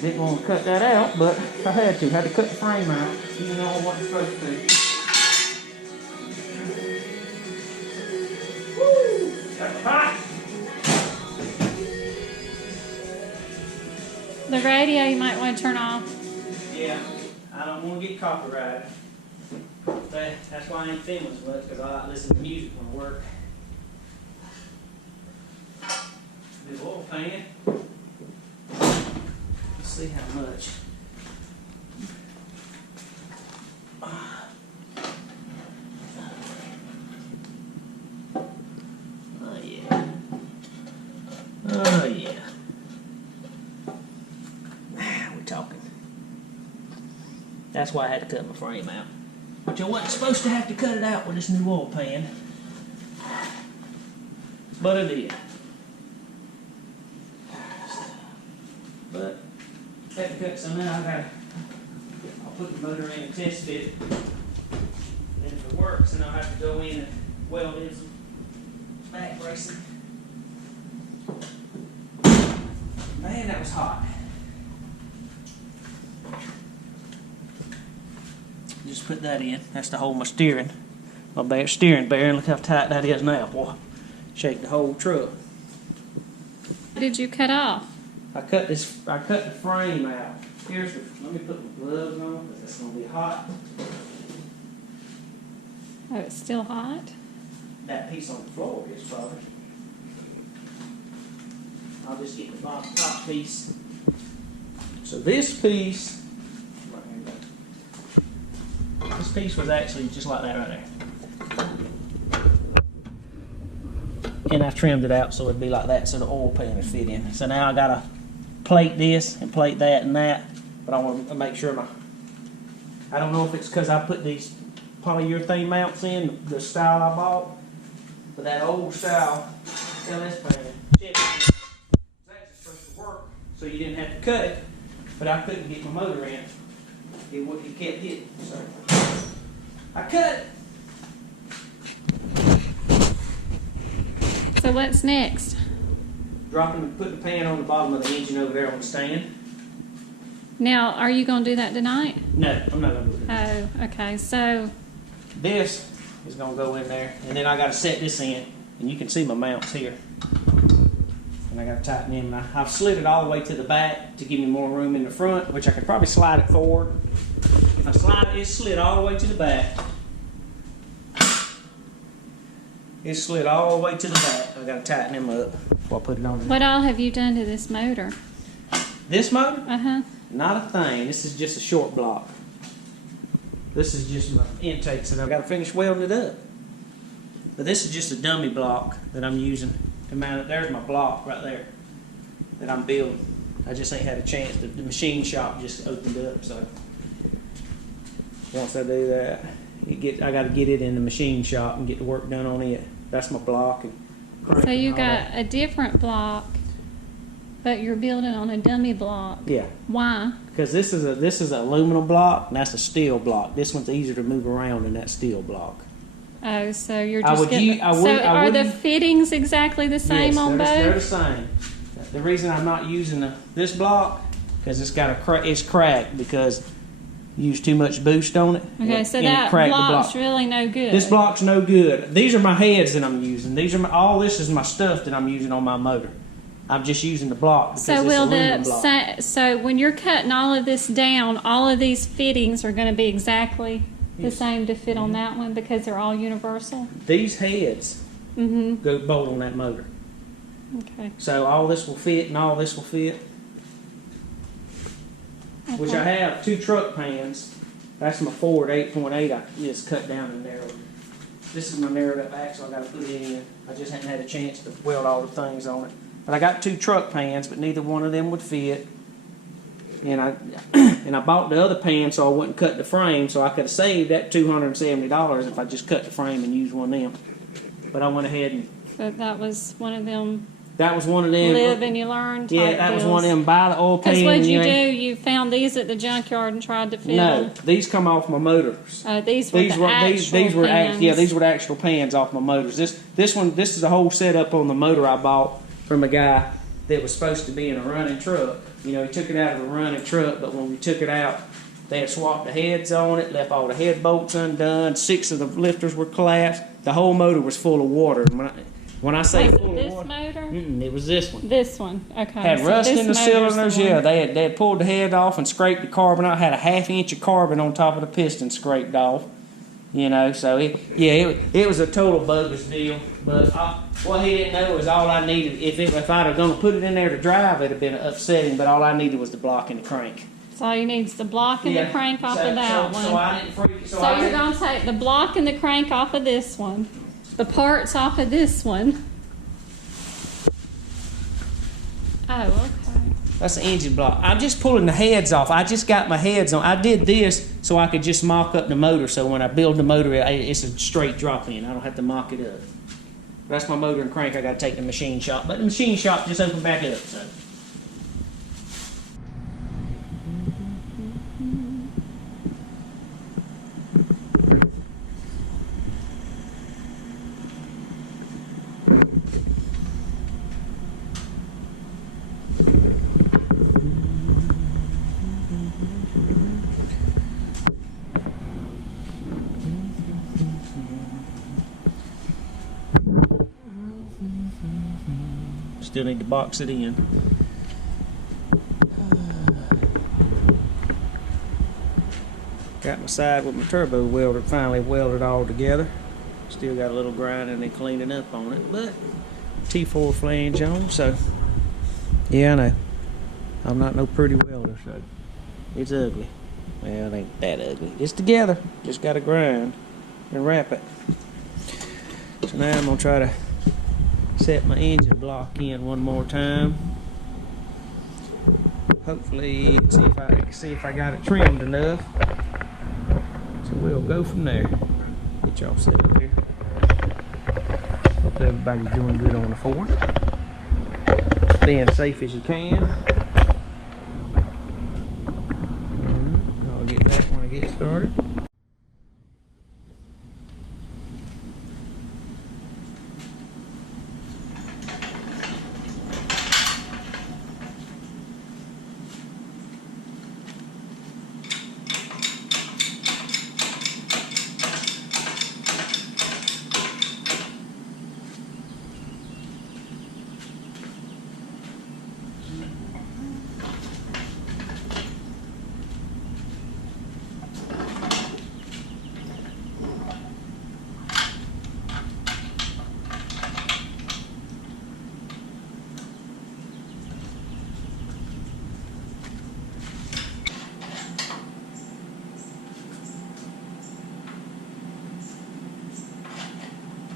Didn't want to cut that out, but I had to. Had to cut the frame out. You know what it's supposed to do. Woo! That's hot. The radio you might want to turn off. Yeah, I don't want to get copyrighted. That's why I ain't filming as much, because I like to listen to music when I work. The oil pan. Let's see how much. Oh yeah. Oh yeah. We're talking. That's why I had to cut my frame out. But you wasn't supposed to have to cut it out with this new oil pan. But I did. But I had to cut some out. I'll put the motor in and test fit. And if it works, then I'll have to go in and weld in some back bracing. Man, that was hot. Just put that in. That's to hold my steering. My steering bearing. Look how tight that is now, boy. Shake the whole truck. What did you cut off? I cut the frame out. Let me put my gloves on because it's gonna be hot. Oh, it's still hot? That piece on the floor is probably. I'll just get the top piece. So this piece was actually just like that right there. And I trimmed it out so it'd be like that so the oil pan would fit in. So now I gotta plate this and plate that and that, but I want to make sure I don't know if it's because I put these polyurethane mounts in, the style I bought, but that old style LS pan, it's actually supposed to work so you didn't have to cut it, but I couldn't get my motor in. It kept hitting, so I cut it. So what's next? Put the pan on the bottom of the engine over there on the stand. Now, are you going to do that tonight? No, I'm not going to do that. Oh, okay. So this is going to go in there, and then I got to set this in, and you can see my mounts here. And I got to tighten them. I've slid it all the way to the back to give me more room in the front, which I could probably slide it forward. If I slide it, it's slid all the way to the back. It's slid all the way to the back. I got to tighten them up before I put it on there. what all have you done to this motor? This motor? Uh-huh. Not a thing. This is just a short block. This is just my intakes, and I've got to finish welding it up. But this is just a dummy block that I'm using to mount it. There's my block right there that I'm building. I just ain't had a chance. The machine shop just opened up, so once I do that, I got to get it in the machine shop and get the work done on it. That's my block. So you got a different block, but you're building on a dummy block. Yeah. Why? Because this is an aluminum block and that's a steel block. This one's easier to move around than that steel block. Oh, so you're just getting... Are the fittings exactly the same on both? Yes, they're the same. The reason I'm not using this block because it's cracked because you used too much boost on it. Okay, so that block's really no good. This block's no good. These are my heads that I'm using. All this is my stuff that I'm using on my motor. I'm just using the block because it's aluminum block. So when you're cutting all of this down, all of these fittings are going to be exactly the same to fit on that one because they're all universal? These heads go bolt on that motor. Okay. So all this will fit and all this will fit. Okay. Which I have 2 truck pans. That's my Ford 8.8. I just cut down and narrowed. This is my narrowed up axle I got to put it in. I just hadn't had a chance to weld all the things on it. But I got 2 truck pans, but neither one of them would fit. And I bought the other pan so I wouldn't cut the frame, so I could have saved that $270 if I just cut the frame and used one of them. But I went ahead and... But that was one of them... That was one of them... Live and you learn type Yeah, that deals. was one of them buy the oil pan... Because what'd you do? You found these at the junkyard and tried to fit them? No, these come off my motors. These were the actual pans. Yeah, these were the actual pans off my motors. This is a whole setup on the motor I bought from a guy that was supposed to be in a running truck. You know, he took it out of a running truck, but when we took it out, they had swapped the heads on it, left all the head bolts undone, 6 of the lifters were collapsed. The whole motor was full of water. When I say full of water, motor? it was this one. This one, okay. Had so rust this in the motor's cylinders. the one. Yeah, they had pulled the head off and scraped the carbon out. Had a 1/2 inch of carbon on top of the piston scraped off. You know, so it was a total bogus deal. But what he didn't know is all I needed. If I'd have gonna put it in there to drive, it'd have been upsetting. But all I needed was the block and the crank. So all you need is the block and the crank off of that one. So I didn't freak. So you're going to take the block and the crank off of this one, the parts off of this one. Oh, okay. That's the engine block. I'm just pulling the heads off. I just got my heads on. I did this so I could just mock up the motor. So when I build the motor, it's a straight drop in. I don't have to mock it up. That's my motor and crank. I got to take to the machine shop. But the machine shop just opened back up. So. Still need to box it in. Got my side with my turbo welder finally welded all together. Still got a little grinding and cleaning up on it, but T4 flange on, so yeah, I know. I'm not no pretty welder, so it's ugly. Well, it ain't that ugly. It's together. Just gotta grind and wrap it. So now I'm gonna try to set my engine block in one more time. Hopefully, see if I got it trimmed enough. So we'll go from there. Get y'all set up here. Hope everybody's doing good on the 4th. Staying safe as you can. I'll get back when I get started.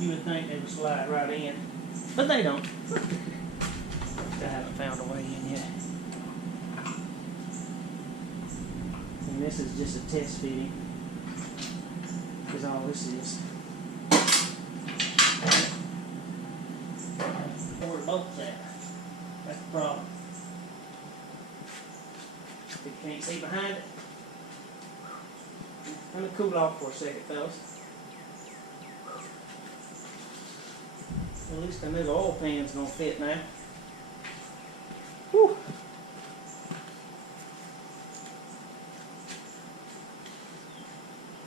You would think they would slide right in, but they don't. They haven't found a way in yet. And this is just a test fitting, is all this is. Where the bolt's at. That's the problem. If you can't see behind it, let me cool off for a second, fellas. At least I know the oil pan's gonna fit now. Whew.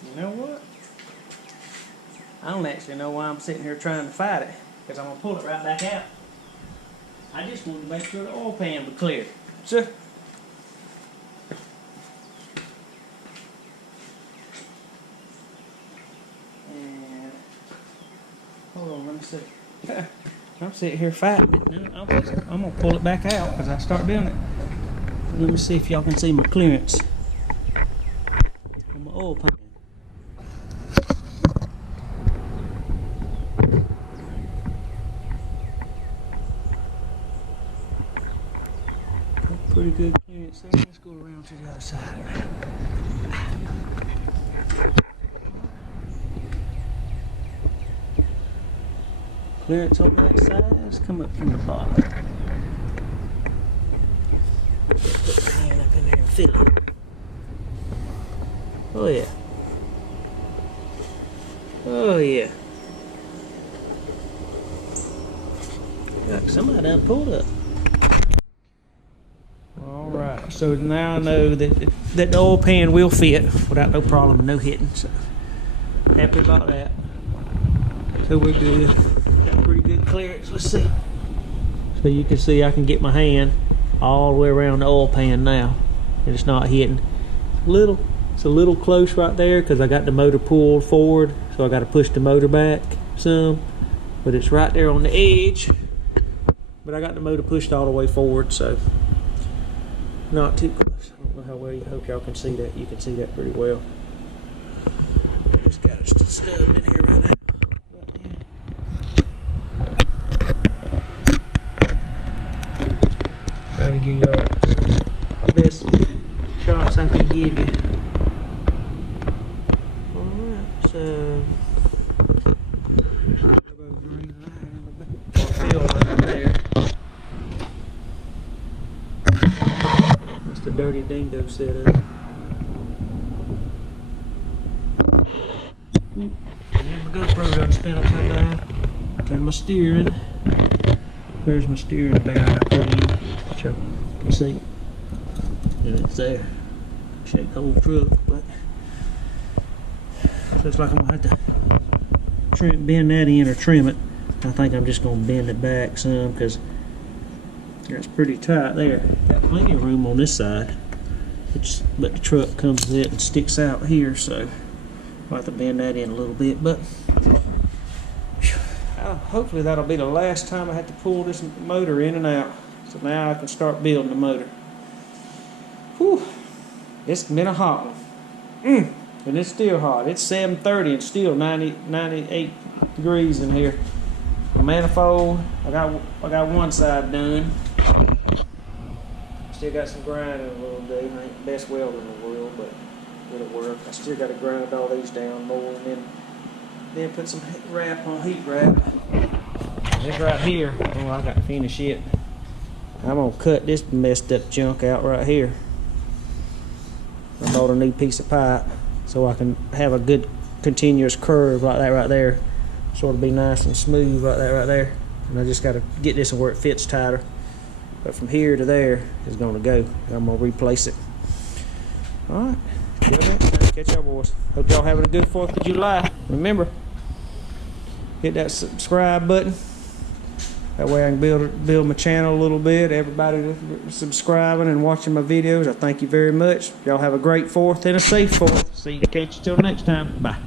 You know what? I don't actually know why I'm sitting here trying to fight it, because I'm gonna pull it right back out. I just wanted to make sure the oil pan was clear. So, and hold on, let me see. I'm sitting here fighting it. Now, I'm going to pull it back out because I start doing it. Let me see if y'all can see my clearance on my oil pan. Pretty good clearance there. Let's go around to the other side. Clearance on that side. Let's come up from the bottom. Put the hand up in there and feel it. Oh yeah. Oh yeah. Like somebody done pulled up. So now I know that the oil pan will fit without no problem and no hitting. So happy about that. So we're good. Got pretty good clearance. Let's see. So you can see I can get my hand all the way around the oil pan now, and it's not hitting. It's a little close right there because I got the motor pulled forward, so I got to push the motor back some. But it's right there on the edge. But I got the motor pushed all the way forward, so not too close. I don't know how well you hope y'all can see that. You can see that pretty well. Just got it stubbed in here right now. Trying to give y'all the best shots I can give you. Alright, so right there. That's the dirty dingo setup. And my GoPro got spin upside down. Turn my steering. There's my steering bag I put in. Which you can see. And it's there. Shake the whole truck, but looks like I'm gonna have to bend that in or trim it. I think I'm just gonna bend it back some because it's pretty tight there. Got plenty of room on this side. But the truck comes with it and sticks out here, so I'll have to bend that in a little bit. But hopefully that'll be the last time I have to pull this motor in and out. So now I can start building the motor. Whew. It's been a hot one. And it's still hot. It's 7:30 and still 98 degrees in here. The manifold, I got one side done. Still got some grinding a little do. I ain't the best welder in the world, but it'll work. I still got to grind all these down more and then put some wrap on, heat wrap. This right here, oh, I got to finish it. I'm gonna cut this messed up junk out right here. I bought a new piece of pipe so I can have a good continuous curve like that right there. Sort of be nice and smooth like that right there. And I just got to get this where it fits tighter. But from here to there is going to go. I'm going to replace it. Alright, catch y'all boys. Hope y'all having a good 4th of July. Remember, hit that subscribe button. That way I can build my channel a little bit. Everybody subscribing and watching my videos, I thank you very much. Y'all have a great 4th and a safe 4th. Catch you till next time. Bye.